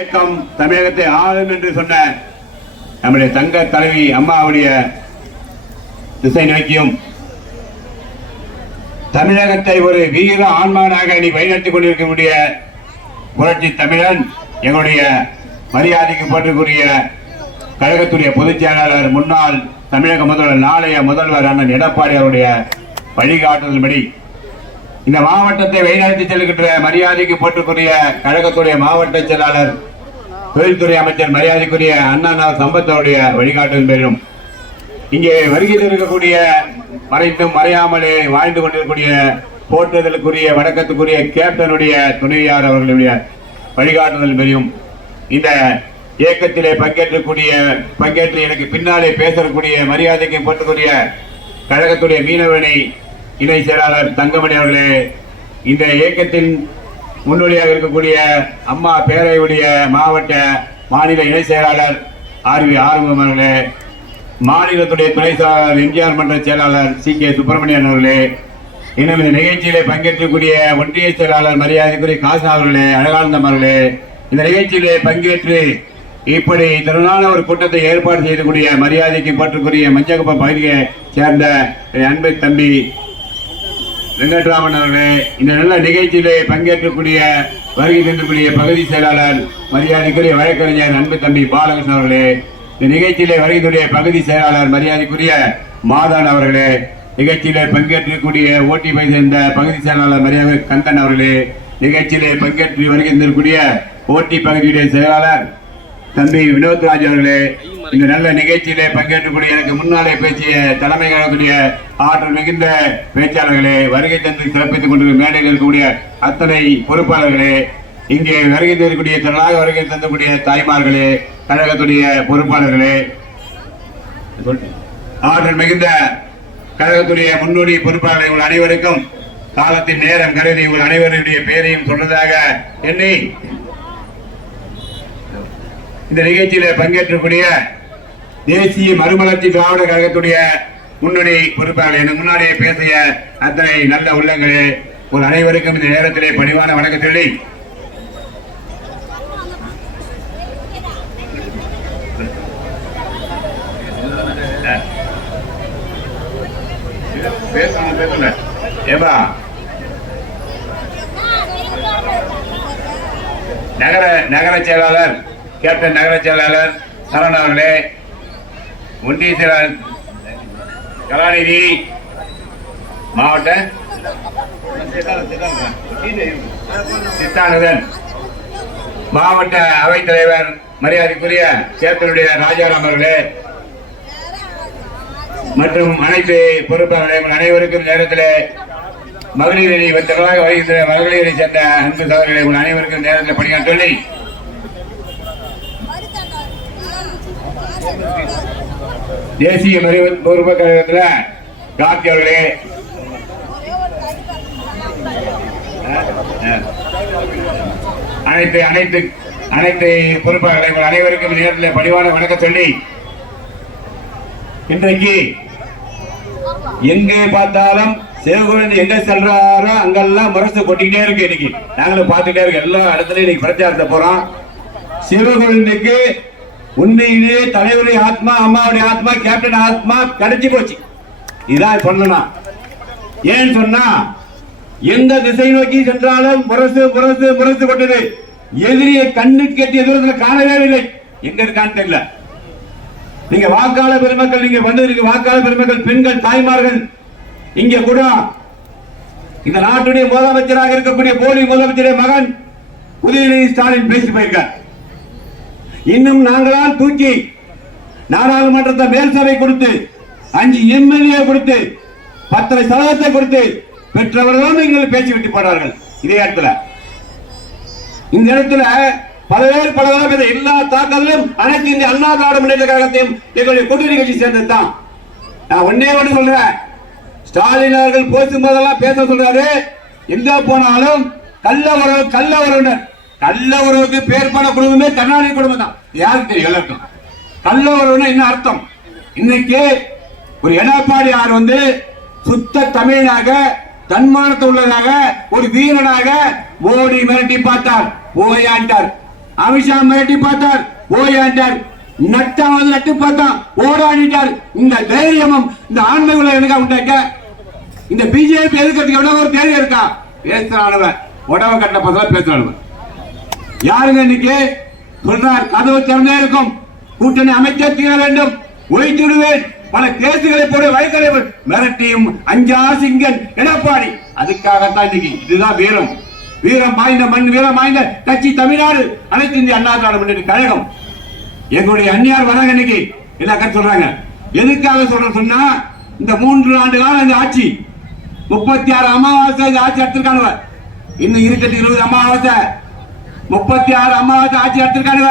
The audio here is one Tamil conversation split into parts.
இயக்கம் தமிழகத்தை ஆளும் என்று சொன்ன நம்முடைய தங்க தலைவி அம்மாவுடைய திசை நோக்கியும் தமிழகத்தை ஒரு வீர ஆண்மகனாக நீ வழிநடத்திக் கொண்டிருக்கக்கூடிய புரட்சி தமிழன் எங்களுடைய மரியாதைக்கு போட்டுக்குரிய கழகத்துடைய பொதுச் செயலாளர் முன்னாள் தமிழக முதல்வர் நாளைய முதல்வர் அண்ணன் எடப்பாடி அவருடைய வழிகாட்டுதல்படி இந்த மாவட்டத்தை வழிநடத்தி செல்கின்ற மரியாதைக்கு போட்டுக்குரிய கழகத்துடைய மாவட்ட செயலாளர் தொழில்துறை அமைச்சர் மரியாதைக்குரிய அண்ணா சம்பத் அவருடைய வழிகாட்டுதல் பேரும் இங்கே வருகையில் இருக்கக்கூடிய மறைந்தும் மறையாமலே வாழ்ந்து கொண்டிருக்கக்கூடிய போற்றுதலுக்குரிய வணக்கத்துக்குரிய கேப்டனுடைய துணைவியார் அவர்களுடைய வழிகாட்டுதல் பெரியும் இந்த இயக்கத்திலே பங்கேற்றக்கூடிய பங்கேற்று எனக்கு பின்னாலே பேசக்கூடிய மரியாதைக்கு போட்டுக்கூடிய கழகத்துடைய மீனவனை இணை செயலாளர் தங்கமணி அவர்களே இந்த இயக்கத்தின் முன்னோடியாக இருக்கக்கூடிய அம்மா பேரையுடைய மாவட்ட மாநில இணை செயலாளர் ஆர் வி ஆறுமுகம் அவர்களே மாநிலத்துடைய துணை செயலாளர் எம்ஜிஆர் மன்ற செயலாளர் சி கே சுப்பிரமணியன் அவர்களே இன்னும் இந்த நிகழ்ச்சியிலே பங்கேற்றக்கூடிய ஒன்றிய செயலாளர் மரியாதைக்குரிய காசா அவர்களே அழகானந்தம் அவர்களே இந்த நிகழ்ச்சியிலே பங்கேற்று இப்படி திறனான ஒரு கூட்டத்தை ஏற்பாடு செய்யக்கூடிய மரியாதைக்கு பற்றுக்குரிய மஞ்சக்குப்பம் பகுதியை சேர்ந்த என் அன்பை தம்பி வெங்கட்ராமன் அவர்களே இந்த நல்ல நிகழ்ச்சியிலே பங்கேற்கக்கூடிய வருகை தந்தக்கூடிய பகுதி செயலாளர் மரியாதைக்குரிய வழக்கறிஞர் அன்பு தம்பி பாலகிருஷ்ணன் அவர்களே இந்த நிகழ்ச்சியிலே வருகையுடைய பகுதி செயலாளர் மரியாதைக்குரிய மாதான் அவர்களே நிகழ்ச்சியிலே பங்கேற்கக்கூடிய ஓட்டி பை சேர்ந்த பகுதி செயலாளர் மரியாதை கந்தன் அவர்களே நிகழ்ச்சியிலே பங்கேற்று வருகை ஓட்டி பகுதியுடைய செயலாளர் தம்பி வினோத்ராஜ் அவர்களே இந்த நல்ல நிகழ்ச்சியிலே பங்கேற்றக்கூடிய எனக்கு முன்னாலே பேசிய தலைமை காணக்கூடிய ஆற்றல் மிகுந்த பேச்சாளர்களே வருகை தந்து சிறப்பித்துக் கொண்டிருக்கும் மேடையில் இருக்கக்கூடிய அத்தனை பொறுப்பாளர்களே இங்கே வருகை தரக்கூடிய திரளாக வருகை தந்தக்கூடிய தாய்மார்களே கழகத்துடைய பொறுப்பாளர்களே. ஆற்றல் மிகுந்த கழகத்துடைய முன்னோடி பொறுப்பாளர்கள் உங்கள் அனைவருக்கும் காலத்தின் நேரம் கருதி உங்கள் அனைவருடைய பெயரையும் சொன்னதாக எண்ணி இந்த நிகழ்ச்சியில பங்கேற்றக்கூடிய தேசிய மறுமலர்ச்சி திராவிட கழகத்துடைய முன்னணி பொறுப்பாளர். எனக்கு முன்னாடியே பேசிய அத்தனை நல்ல உள்ளங்களே ஒரு அனைவருக்கும் இந்த நேரத்திலே பணிவான வணக்கம் சொல்லி. நகர நகர செயலாளர் கேப்டன் நகர செயலாளர் சரண் அவர்களே ஒன்றிய கலாநிதி மாவட்ட சித்தானந்தன் மாவட்ட அவைத்தலைவர் மரியாதைக்குரிய சேர்த்தனுடைய ராஜாராம் அவர்களே மற்றும் அனைத்து பொறுப்பாளர்கள் அனைவருக்கும் நேரத்தில் மகளிர் அணி திரளாக வருகின்ற மகளிர் அணி சேர்ந்த அன்பு சகோதரர்களை உங்கள் அனைவருக்கும் நேரத்தில் பணியாற்ற தேசிய மருவ கழகத்தில் காந்தி அவர்களே. அனைத்து அனைத்து அனைத்து பொறுப்பாளர்களை உங்கள் அனைவருக்கும் நேரத்தில் பணிவான வணக்கம் சொல்லி இன்றைக்கு எங்கே பார்த்தாலும் சிவகுழந்தை எங்க செல்றாரோ அங்கெல்லாம் முரசு கொட்டிக்கிட்டே இருக்கு இன்னைக்கு. நாங்களும் பார்த்துட்டே இருக்கோம். எல்லா இடத்துலயும் இன்னைக்கு பிரச்சாரத்தை போறோம். சிவகுழந்தைக்கு உண்மையிலே தலைவருடைய ஆத்மா அம்மாவுடைய ஆத்மா கேப்டன் ஆத்மா கிடைச்சு போச்சு. இதான் சொல்லணும் ஏன் சொன்னா எந்த திசை நோக்கி சென்றாலும் முரசு முரசு முரசு கொண்டது எதிரியை கண்ணுக்கு கெட்டிய தூரத்தில் காணவே இல்லை. எங்க இருக்கான்னு தெரியல. நீங்க வாக்காளர் பெருமக்கள் நீங்க வந்திருக்க வாக்காளர் பெருமக்கள் பெண்கள் தாய்மார்கள் இங்க கூட இந்த நாட்டுடைய முதலமைச்சராக இருக்கக்கூடிய போலி முதலமைச்சருடைய மகன் உதயநிதி ஸ்டாலின் பேசி போயிருக்கார். இன்னும் நாங்களால் தூக்கி நாடாளுமன்றத்தை மேல் சபை கொடுத்து அஞ்சு எம்எல்ஏ கொடுத்து பத்தரை சதவீதத்தை கொடுத்து பெற்றவர்களும் எங்களை பேச்சு விட்டு போனார்கள். இதே இடத்துல. இந்த இடத்துல பல்வேறு பல எல்லா தாக்கங்களும் அனைத்து இந்திய அண்ணா திராவிட முன்னேற்ற கழகத்தையும் எங்களுடைய கூட்டணி கட்சி சேர்ந்ததுதான். நான் ஒன்னே ஒன்று சொல்றேன். ஸ்டாலின் அவர்கள் பேசும் போதெல்லாம் பேச சொல்றாரு. எங்க போனாலும் கள்ள உறவு கள்ள உறவினர் கள்ள உறவுக்கு பேர் பண்ண குடும்பமே கருணாநிதி குடும்பம் தான். யாருக்கு தெரியும் எல்லாருக்கும் கள்ள உறவுனா என்ன அர்த்தம்? இன்னைக்கு ஒரு எடப்பாடி ஆர் வந்து சுத்த தமிழனாக தன்மானத்து உள்ளதாக ஒரு வீரனாக மோடி மிரட்டி பார்த்தார். ஓயாண்டார் அமித்ஷா மிரட்டி பார்த்தார். ஓயாண்டார் நட்டாவது நட்டு பார்த்தான். ஓடாடிட்டார். இந்த தைரியமும் இந்த ஆண்மை உள்ள எனக்கா உண்டாக்க? இந்த பிஜேபி எதிர்க்கிறதுக்கு எவ்வளவு ஒரு தைரியம் இருக்கா? பேசுறானவன் உடவை கட்ட பசங்க பேசுறானவன் யாருங்க இன்னைக்கு? சொல்றார் கதவு திறந்தே இருக்கும். கூட்டணி அமைச்சே தீர வேண்டும். ஒழித்து விடுவேன். பல கேசுகளை போட வழக்கலை மிரட்டியும் அஞ்சா சிங்கன் எடப்பாடி. அதுக்காகத்தான் இன்னைக்கு இதுதான் வீரம். வீரம் வாய்ந்த மண் வீரம் வாய்ந்த கட்சி தமிழ்நாடு. அனைத்து இந்திய அண்ணா திராவிட முன்னேற்ற கழகம். எங்களுடைய அந்நியார் வராங்க இன்னைக்கு. என்ன கருத்து சொல்றாங்க? எதுக்காக சொல்ற சொன்னா இந்த மூன்று ஆண்டு காலம் இந்த ஆட்சி. முப்பத்தி ஆறு அமாவாசை இந்த ஆட்சி எடுத்திருக்கானுவ. இன்னும் இருக்கட்டு இருபது அமாவாசை. முப்பத்தி ஆறு அமாவாசை ஆட்சி எடுத்திருக்கானுவ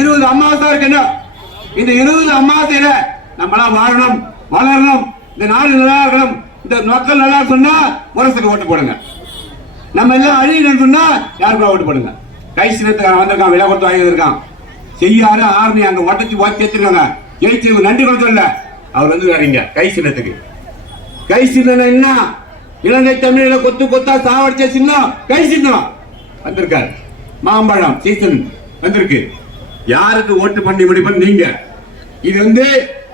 இருபது அமாவாசை இருக்கு இந்த இருபது அமாவாசையில நம்மளாம் வாழணும் வளரணும். இந்த நாடு நல்லா இருக்கணும். இந்த மக்கள் நல்லா சொன்னா முரசுக்கு ஓட்டு போடுங்க. நம்ம எல்லாம் அழியணும்னு சொன்னா யாருக்கு ஓட்டு போடுங்க? கை சின்னத்துக்காரன் வந்திருக்கான் விலை கொடுத்து வாங்கி இருக்கான் செய்யாரு ஆர்மி அங்க ஒட்டச்சு ஓட்டி எடுத்துருக்காங்க ஜெயிச்சு நன்றி கொடுத்து இல்ல அவர் வந்து வரீங்க கை சின்னத்துக்கு கை சின்னம் என்ன? இலங்கை தமிழில கொத்து கொத்தா சாவடிச்ச சின்னம் கை சின்னம் வந்திருக்காரு. மாம்பழம் சீசன் வந்திருக்கு. யாருக்கு ஓட்டு பண்ணி முடிப்பது நீங்க? இது வந்து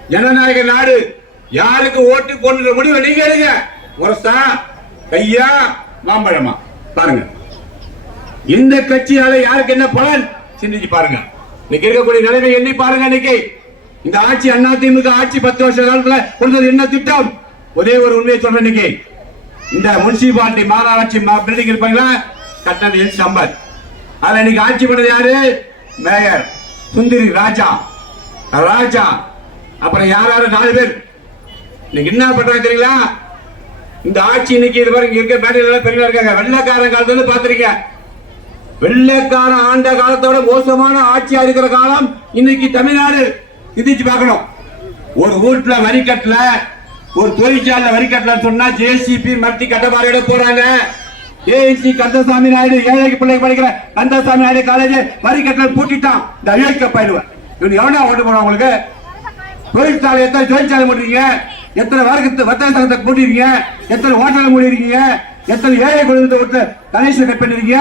ஜனநாயக நாடு. யாருக்கு ஓட்டு போன்ற முடிவு நீங்க எடுங்க. முரசா கையா மாம்பழமா? பாருங்க. இந்த கட்சியால யாருக்கு என்ன பலன்? சிந்திச்சு பாருங்க. இன்னைக்கு இருக்கக்கூடிய நிலைமை எண்ணி பாருங்க இன்னைக்கு. இந்த ஆட்சி அண்ணா திமுக ஆட்சி பத்து வருஷ காலத்துல கொடுத்தது என்ன திட்டம்? ஒரே ஒரு உண்மையை சொல்றேன் இன்னைக்கு. இந்த முனிசிபாலிட்டி மாநகராட்சி பில்டிங் இருப்பாங்களா கட்டணம் என் சம்பத். அதில் இன்னைக்கு ஆட்சி பண்ணது யாரு? மேயர். சுந்தரி ராஜா. ராஜா. அப்புறம் யார் யாரும் நாலு பேர். இன்னைக்கு என்ன பண்றாங்க தெரியுங்களா? இந்த ஆட்சி இன்னைக்கு இது பாருங்க இருக்க மேடையில பெரியவங்க இருக்காங்க. வெள்ளக்காரன் காலத்துல இருந்து பாத்திருக்கீங்க வெள்ளைக்காரன் ஆண்ட காலத்தோட மோசமான ஆட்சியா இருக்கிற காலம் இன்னைக்கு தமிழ்நாடு. சிந்திச்சு பார்க்கணும். ஒரு வீட்டுல வரி கட்டல ஒரு தொழிற்சாலை வரி கட்டல சொன்னா ஜேசிபி மத்தி கட்டபாறையோட போறாங்க. ஏசி கந்தசாமி நாயுடு ஏழைக்கு பிள்ளைக்கு படிக்கிற கந்தசாமி நாயுடு காலேஜ் வரி கட்டணம் பூட்டிட்டான். இந்த அயோக்கிய பயிலுவன் இவன் எவனா ஓட்டு போனா உங்களுக்கு? தொழிற்சாலை எத்தனை தொழிற்சாலை மூடுறீங்க எத்தனை வர்க்கத்து வர்த்தக சங்கத்தை கூட்டிருக்கீங்க எத்தனை ஹோட்டலை மூடிருக்கீங்க? எத்தனை ஏழை குடும்பத்தை விட்டு கணேச கட் பண்ணிருக்கீங்க?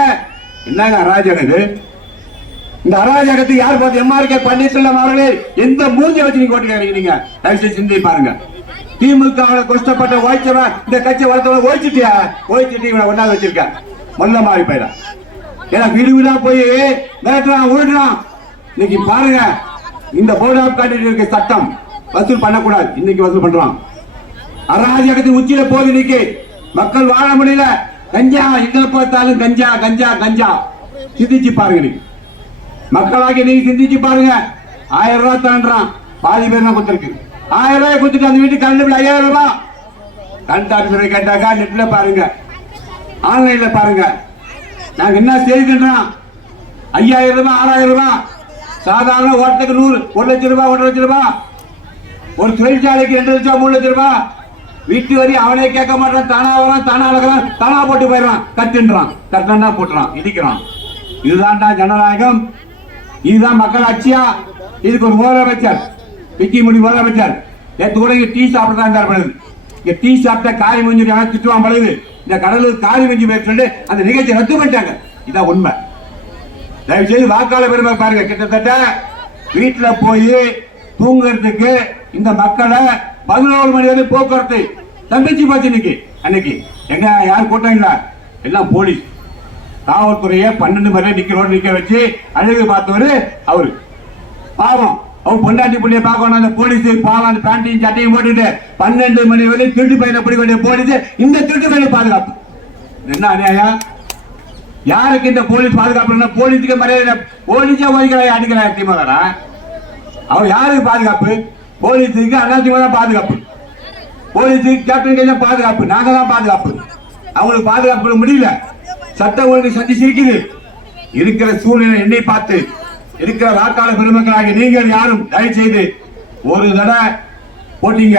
என்னங்க அராஜகம் இது இந்த அராஜகத்தை யார் பார்த்து எம்ஆர்கே பன்னீர்செல்வம் அவர்களே எந்த மூஞ்சி வச்சு நீங்க ஓட்டு கேட்கறீங்க நீங்க? தயவுசெய்து சிந்தி பாருங்க திமுக கஷ்டப்பட்ட ஓய்ச்சவன் இந்த கட்சி வளர்த்தவன் ஓய்ச்சிட்டியா? ஓய்ச்சிட்டு இவனை ஒன்றா வச்சிருக்க. மொல்ல மாறி போயிடா. ஏன்னா வீடு வீடா போய். மிரட்டுறான் விழுறான் இன்னைக்கு பாருங்க இந்த போர்ட் ஆஃப் கான்ட்ராக்ட் இருக்க சட்டம் வசூல் பண்ணக்கூடாது. இன்னைக்கு வசூல் பண்றான். அராஜகத்தின் உச்சியில போகுது இன்னைக்கு. மக்கள் வாழ முடியல. கஞ்சா எங்க பார்த்தாலும் கஞ்சா கஞ்சா கஞ்சா. சிந்திச்சு பாருங்க நீங்க மக்களாகி நீங்க சிந்திச்சு பாருங்க. ஆயிரம் ரூபாய் தாண்டான் பாதி பேர் தான் கொடுத்துருக்கு. ஆயிரம் ரூபாய் கொடுத்துட்டு அந்த வீட்டுக்கு கரண்ட் ஐயாயிரம் ரூபாய். கரண்ட் ஆஃபீஸரை கேட்டாக்கா நெட்ல பாருங்க. ஆன்லைன்ல பாருங்க. நாங்க என்ன செய்தின்றோம் ஐயாயிரம் ரூபாய் ஆறாயிரம் ரூபாய். சாதாரண ஓட்டத்துக்கு நூறு ஒரு லட்சம் ரூபாய் ஒன்றரை லட்சம் ரூபாய். ஒரு தொழிற்சாலைக்கு ரெண்டு லட்சம் மூணு லட்சம் ரூபாய். வீட்டு வரி அவனே கேட்க மாட்டான் தானா வரான் தானா அழகிறான் தானா போட்டு போயிடுறான். கட்டுன்றான் கட்டணா போட்டுறான் இடிக்கிறான். இதுதான்டா ஜனநாயகம். இதுதான் மக்கள் ஆட்சியா? இதுக்கு ஒரு முதலமைச்சர். விக்கி முடி முதலமைச்சர் நேற்று கூட இங்கே டீ சாப்பிட்டு தான் இருந்தார் பொழுது இங்க டீ சாப்பிட்ட காரி மஞ்சள் யாரும் திட்டுவான் பழகுது இந்த கடலூர் காரி மஞ்சு பேர் சொல்லி அந்த நிகழ்ச்சி ரத்து பண்ணிட்டாங்க. இதான் உண்மை. தயவு செய்து வாக்காளர் பெருமை பாருங்க. கிட்டத்தட்ட வீட்டில் போய் தூங்குறதுக்கு இந்த மக்களை பதினோரு மணி வரை போக்குவரத்து தம்பிச்சு போச்சு இன்னைக்கு. அன்னைக்கு. எங்க யார் கூட்டம் இல்ல எல்லாம் போலீஸ். காவல்துறையை பன்னெண்டு மணி நேரம் நிக்க நிக்க வச்சு அழகு பார்த்தவரு அவரு. பாவம். அவன் பொண்டாட்டி பிள்ளைய பார்க்கணும் அந்த போலீஸ் பாவம் பேண்டையும் சட்டையும் போட்டுட்டு பன்னெண்டு மணி வரை திருட்டு பையனை பிடிக்க வேண்டிய போலீஸ் இந்த திருட்டு பையனை பாதுகாப்பு. என்ன அநியாயம்? யாருக்கு இந்த போலீஸ் பாதுகாப்பு போலீஸுக்கு மரியாதை போலீஸே ஒதுக்கிறாய் அடிக்கலாம் திமுக அவன் யாருக்கு பாதுகாப்பு? போலீஸுக்கு அதிமுக தான் பாதுகாப்பு. போலீஸுக்கு கேப்டன் கையில பாதுகாப்பு. நாங்க தான் பாதுகாப்பு. அவங்களுக்கு பாதுகாப்பு முடியல. சட்டம் ஒழுங்கு சந்திச்சு இருக்குது இருக்கிற சூழ்நிலை என்னை பார்த்து இருக்கிற வாக்காளர் பெருமக்களாக நீங்கள் யாரும் தயவு செய்து ஒரு தடவை போட்டீங்க.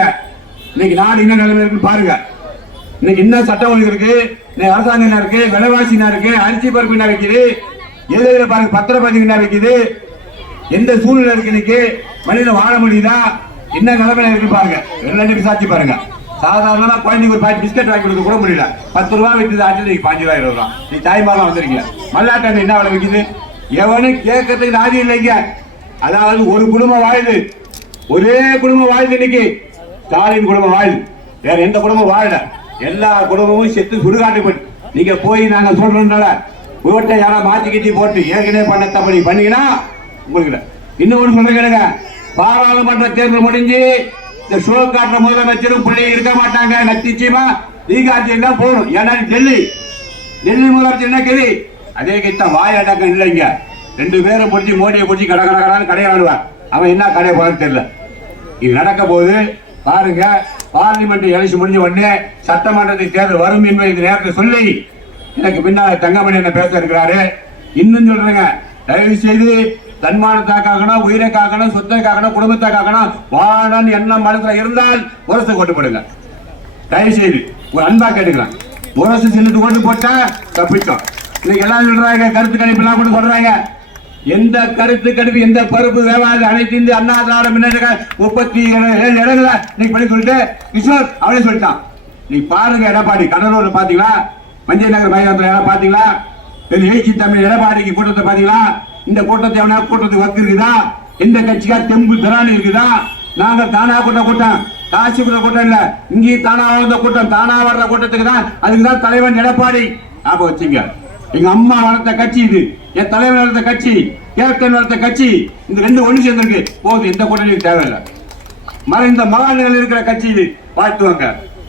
இன்னைக்கு நாடு என்ன நிலைமை இருக்குன்னு பாருங்க. இன்னைக்கு என்ன சட்டம் ஒழுங்கு இருக்கு இன்னைக்கு அரசாங்கம் என்ன இருக்கு விலைவாசி என்ன இருக்கு அரிசி பருப்பு என்ன வைக்குது எதிர பாருங்க பத்திரப்பதிவு என்ன வைக்குது எந்த சூழ்நிலை இருக்கு இன்னைக்கு மனிதன் வாழ முடியுதா என்ன நிலைமையில இருக்கு பாருங்க. ரெண்டு விசாரிச்சு பாருங்க. சாதாரணமா குழந்தைக்கு ஒரு பாக்கெட் பிஸ்கட் வாங்கி கொடுக்க கூட முடியல. பத்து ரூபா விட்டு ஆச்சு நீங்க பாஞ்சு ரூபாய் இருபது ரூபா. நீ தாய்மாரெல்லாம் வந்துருக்கீங்க. மல்லாட்டை என்ன விலை விற்குது எவனும் கேட்கறதுக்கு நாதி இல்லைங்க. அதாவது ஒரு குடும்பம் வாழுது ஒரே குடும்பம் வாழுது இன்னைக்கு ஸ்டாலின் குடும்பம் வாழுது வேற எந்த குடும்பம் வாழல. எல்லா குடும்பமும் செத்து சுடுகாட்டு நீங்க போய் நாங்க சொல்றோம்னால ஓட்டை யாரா மாத்தி கிட்டி போட்டு ஏற்கனவே பண்ண தப்படி பண்ணீங்கன்னா உங்களுக்கு இன்னொன்று இன்னொன்னு சொல்ல கேளுங்க. பாராளுமன்ற தேர்தல் முடிஞ்சு இந்த ஷோ காட்டுற முதலமைச்சரும் பிள்ளைங்க இருக்க மாட்டாங்க. நிச்சயமா நீங்க ஆட்சி தான் போகணும். ஏன்னா டெல்லி. டெல்லி முதலமைச்சர் என்ன கேள்வி? அதே கிட்ட வாய் அடக்கம் இல்லைங்க. ரெண்டு பேரும் பிடிச்சி மோடியை பிடிச்சி கடை கடை கடான்னு கடையை ஆடுவான் அவன் என்ன கடையை போறான்னு தெரியல. இது நடக்க போது பாருங்க பார்லிமெண்ட் எலெக்ஷன் முடிஞ்ச உடனே சட்டமன்றத்தை தேர்தல் வரும் என்பதை இந்த நேரத்தில் சொல்லி எனக்கு பின்னால் தங்கமணி என்ன பேச இருக்கிறாரு. இன்னும் சொல்றேங்க தயவு செய்து தன்மானத்தை காக்கணும் உயிரை காக்கணும் சொத்தை காக்கணும் குடும்பத்தை காக்கணும் வாழணும் எண்ணம் மனசுல இருந்தால் உரசை கொண்டு போடுங்க. தயவு செய்து ஒரு அன்பா கேட்டுக்கலாம். உரசு சின்னத்து கொண்டு போட்டா தப்பிச்சோம். இன்னைக்கு எல்லாம் சொல்றாங்க கருத்து கணிப்பு எல்லாம் கூட சொல்றாங்க. எந்த கருத்து கணிப்பு எந்த பருப்பு வேவாது அனைத்து இந்த அண்ணா திராவிட முன்னேற்ற முப்பத்தி ஏழு ஏழு இடங்களை இன்னைக்கு பண்ணி சொல்லிட்டு கிஷோர் அவனே சொல்லிட்டான். நீ பாருங்க எடப்பாடி கடலூர்ல பாத்தீங்களா? மஞ்சள் நகர் மைதானத்துல இடம் பாத்தீங்களா? எழுச்சி தமிழ் எடப்பாடிக்கு கூட்டத்தை பாத்தீங்களா? இந்த கூட்டத்தை எவனா கூட்டத்துக்கு வக்கு இருக்குதா? எந்த கட்சிக்கா தெம்பு திராணி இருக்குதா? நாங்க தானா கூட்ட கூட்டம் காசி கூட்ட கூட்டம் இல்ல இங்கேயும் தானா வந்த கூட்டம் தானா வர்ற கூட்டத்துக்கு தான் அதுக்கு தான் தலைவன் எடப்பாடி. ஞாபகம் வச்சுங்க. எங்க அம்மா வளர்த்த கட்சி இது என் தலைவர் வளர்த்த கட்சி கேப்டன் வளர்த்த கட்சி இந்த ரெண்டு ஒண்ணு சேர்ந்திருக்கு. போதும் எந்த கூட்டணியும் தேவையில்லை. மறைந்த மகான்கள் இருக்கிற கட்சி இது. வாழ்த்துவாங்க.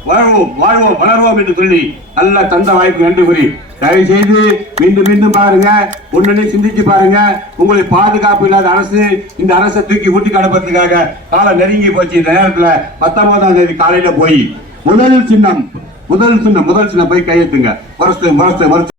வாழ்வோம் வாழ்வோம் வளர்வோம் என்று சொல்லி நல்ல தந்த வாய்ப்பு நன்றி கூறி தயவு செய்து மீண்டும் மீண்டும் பாருங்க. ஒன்னே சிந்திச்சு பாருங்க. உங்களை பாதுகாப்பு இல்லாத அரசு இந்த அரசை தூக்கி ஊட்டி கடப்பதுக்காக காலம் நெருங்கி போச்சு. இந்த நேரத்துல பத்தொன்பதாம் தேதி காலையில போய் முதல் சின்னம் முதல் சின்னம் முதல் சின்னம் போய் கையெழுத்துங்க. வருஷத்து வருஷத்து வருஷம்